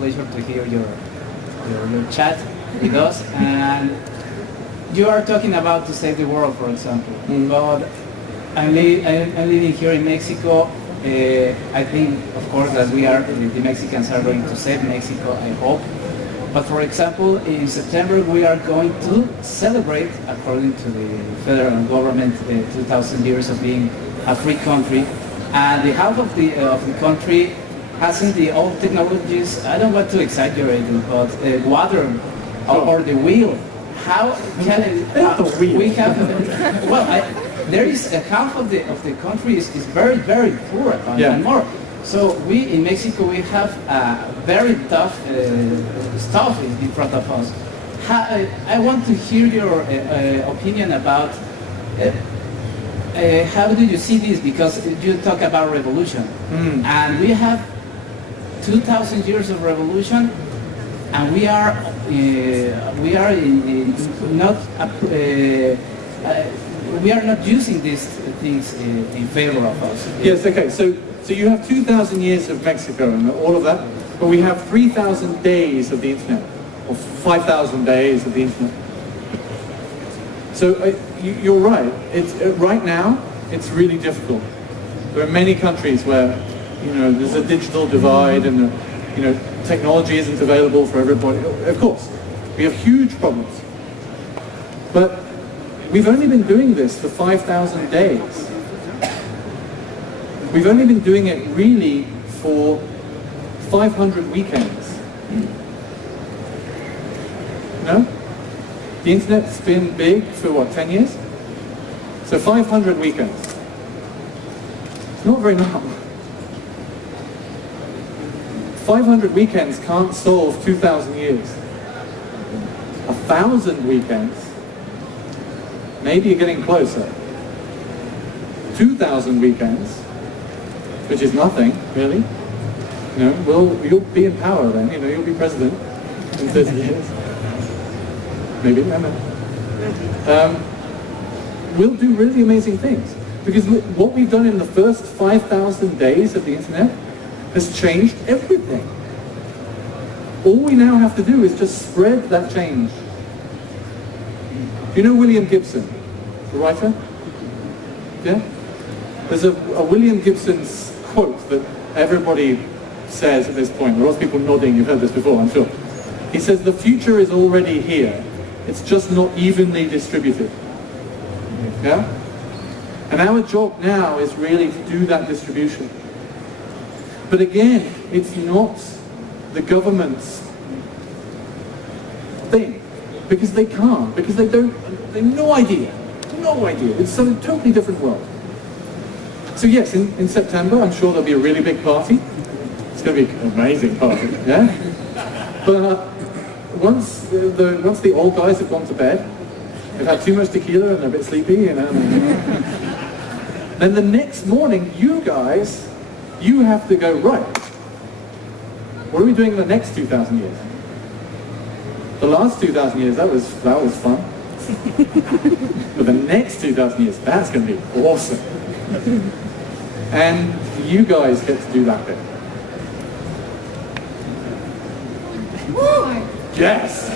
Pleasure to hear your chat with us. And you are talking about to save the world, for example. But I'm living here in Mexico. I think, of course, that the Mexicans are going to save Mexico, I hope. But for example, in September we are going to celebrate, according to the federal government, 2,000 years of being a free country. And the half of the country hasn't the old technologies. I don't want to exaggerate it, but water or the wheel. How can we have? Well, there is a half of the country is very poor and more. So we in Mexico we have very tough stuff in front of us. I want to hear your opinion about how do you see this, because you talk about revolution, and we have 2,000 years of revolution, and we are not using these things in favor of us. Yes. Okay. So you have 2,000 years of Mexico and all of that, but we have 3,000 days of the internet, or 5,000 days of the internet. So you're right. Right now it's really difficult. There are many countries where there's a digital divide, and technology isn't available for everybody. Of course, we have huge problems. But we've only been doing this for 5,000 days. We've only been doing it really for 500 weekends. No? The internet's been big for what, 10 years? So 500 weekends. It's not very long. 500 weekends can't solve 2,000 years. 1,000 weekends, maybe you're getting closer. 2,000 weekends, which is nothing, really. You'll be in power then, you'll be president in 30 years. Maybe, I don't know. We'll do really amazing things. Because what we've done in the first 5,000 days of the internet has changed everything. All we now have to do is just spread that change. Do you know William Gibson, the writer? Yeah? There's a William Gibson's quote that everybody says at this point. There are lots of people nodding, you've heard this before, I'm sure. He says, the future is already here. It's just not evenly distributed. Yeah? And our job now is really to do that distribution. But again, it's not the government's thing, because they can't, because they have no idea. It's a totally different world. So yes, in September, I'm sure there'll be a really big party. It's going to be an amazing party, yeah? But once the old guys have gone to bed, they've had too much tequila and they're a bit sleepy, then the next morning, you guys, you have to go, right, what are we doing in the next 2,000 years? The last 2,000 years, that was fun. But the next 2,000 years, that's going to be awesome. And you guys get to do that bit. Yes!